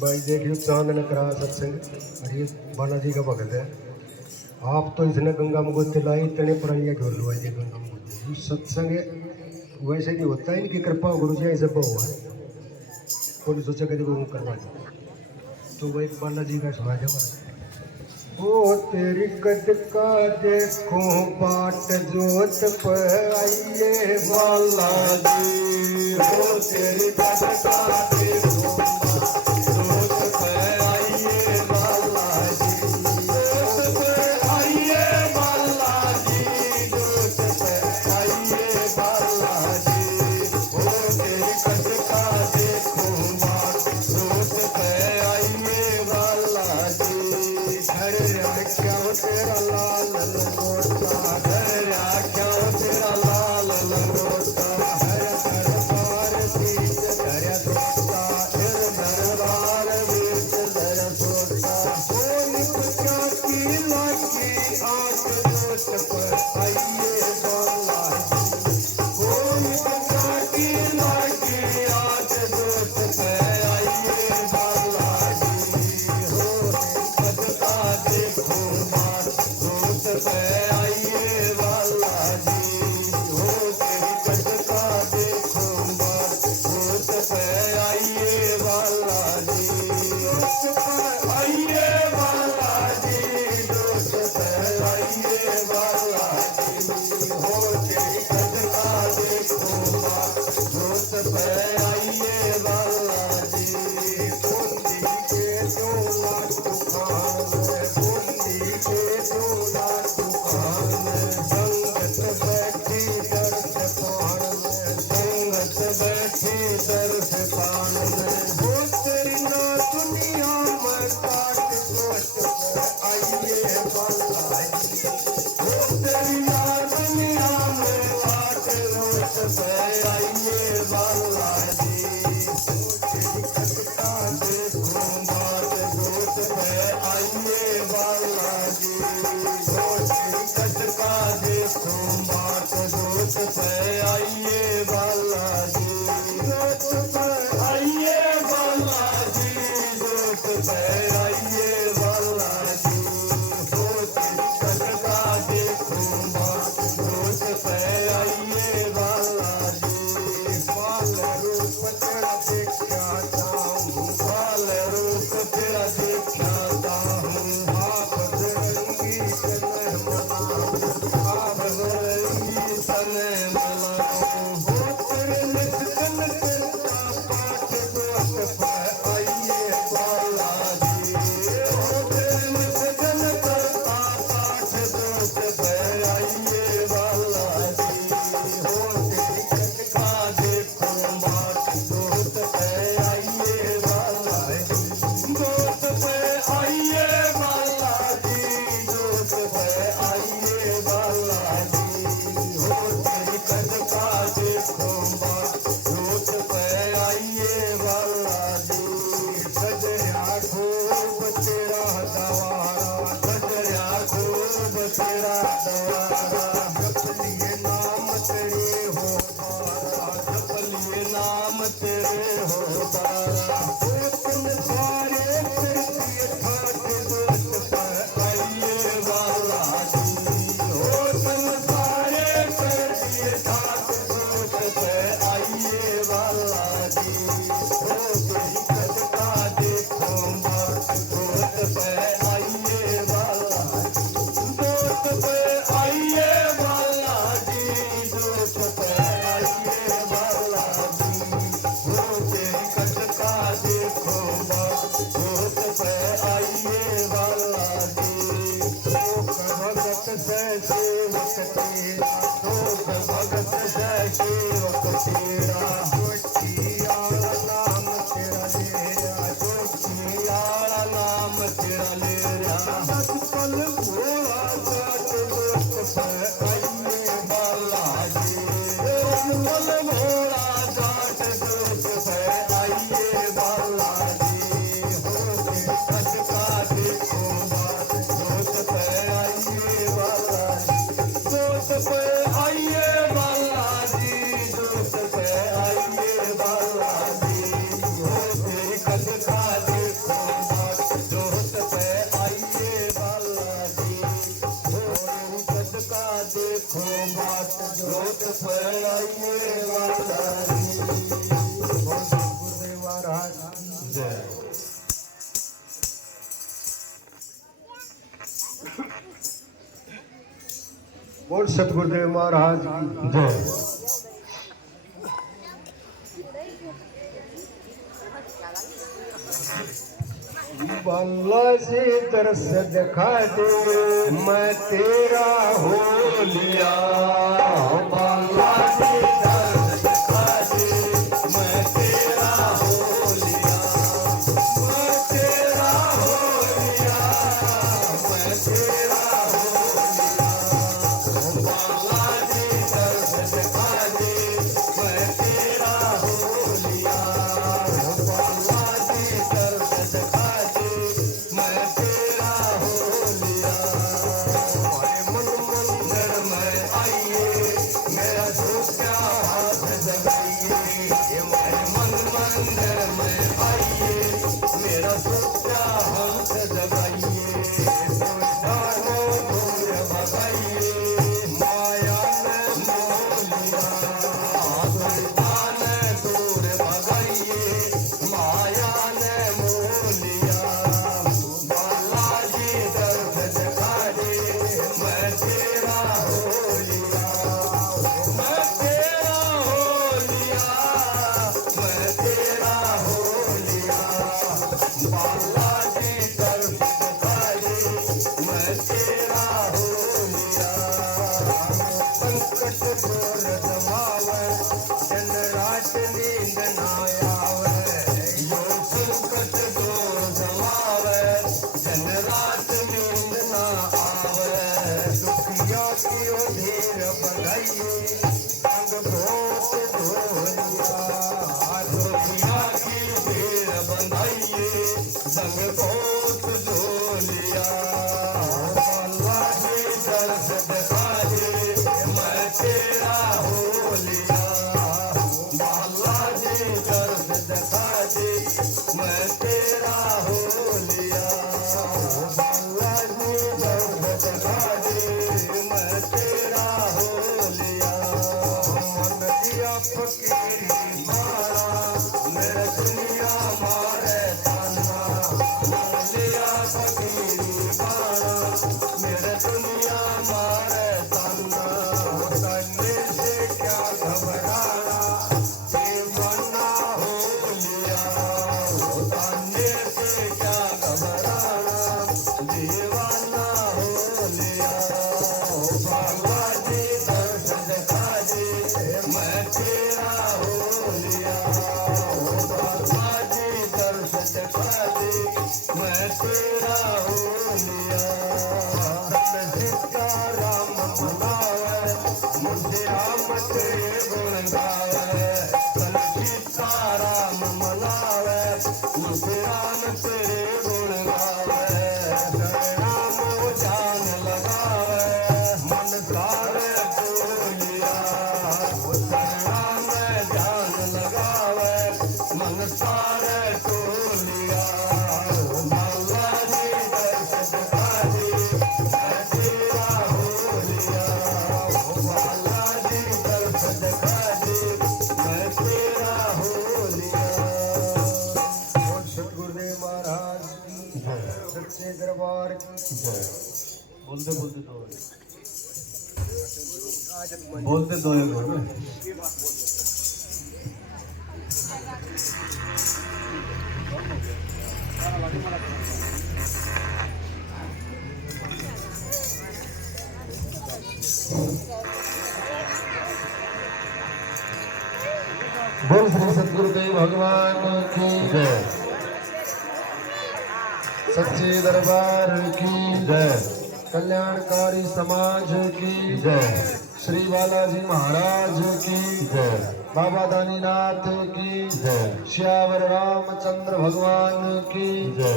भाई देखियो चांद ने करा सत्संग और ये बालाजी का भगत है। आप तो इसने गंगा में गोते लाई इतने पुरानी घोर लो ये गंगा में गोते ये सत्संग वैसे नहीं होता है। इनकी कृपा गुरु जी सब हुआ है। कोई सोचा कभी वो करवा दे तो वो एक बालाजी का समाज है। ओ तेरी कद का देखो बाट जोत पर आइए बालाजी। ओ तेरी कद का देखो जोत पर आइए बालाजी। जोत पर आइए बालाजी। जोत पर आइए बालाजी। ओ तेरी कद का देखो बाट जोत पर आइए बालाजी। घर क्यों तेरा लाल लंगोटा घर क्यों तेरा लाल लंगोटा हर दरबार तीज घर दोस्ता महाराज जय। बोल सतगुरुदेव महाराज की जय। बालाजी दर्श दिखा दे मैं तेरा हो लिया। बालाजी दर्श दिखा दे मैं तेरा हो लिया। मैं तेरा हो लिया। मैं तेरा हो लिया। बालाजी दर्श दिखा दे मैं तेरा हो लिया। बालाजी दर्श दिखा दे मैं तेरा हो लिया। हमारे मन मंदिर में आइए मेरा सोचा हाथ जगाइए। हमारे मन मंदिर में आइए मेरा सोचा हाथ जगाइए। संसारो दूर भगाइए माया ने मोह लिया। संसार ने दूर भगाइए माया ने मोह लिया। बालाजी दर्श दिखा दे मैं तेरा हो लिया। मैं तेरा हो लिया। मैं तेरा हो लिया। बालाजी दर्श दिखा दे मैं तेरा हो लिया। संकट जोर जमावे दिन रात नींद ना आवे। यो संकट जोर जमावे दिन रात नींद ना आवे। दुखिया की धीर बधाइए संग बहुत ढोलिया। दुखिया की धीर बधाइए संग बहुत ढोलिया। बालाजी दर्श दिखा दे मैं तेरा हो लिया। बालाजी दर्श दिखा दे मैं तेरा हो लिया। बालाजी दर्श दिखा दे मैं तेरा हो लिया। मन दिया फकीरी मारा मेरे दुनिया मारे ताना। मन दिया फकीरी मारा मेरे दुनिया मारे ताना। तन्ने से क्या घबराना दीवाना हो लिया। तन्ने से क्या घबराना दीवाना हो लिया। बालाजी दर्श दिखा दे मैं तेरा हो लिया। बालाजी दर्श दिखा दे मैं तेरा हो लिया। सीताराम मनावे मुझे राम तेरे गुण गावे। कल सीताराम मनावे मुझे राम तेरे गुण गावे। राम जान लगावे मन सारे बोलिया। राम जान लगावे मन सारे टोलिया। बालाजी दर्श दिखा दे मैं तेरा हो लिया। बालाजी दर्श दिखा दे मैं तेरा हो लिया। बोल सतगुरुदेव महाराज की सच्चे दरबार की जय। बोलते बोलते दो एक बार में। बोल श्री सतगुरुदेव भगवान की जय। सच्चे दरबार की जय। कल्याणकारी समाज की जय। श्री बालाजी महाराज की जय। बाबा दानीनाथ की जय। श्यावर रामचंद्र भगवान की जय।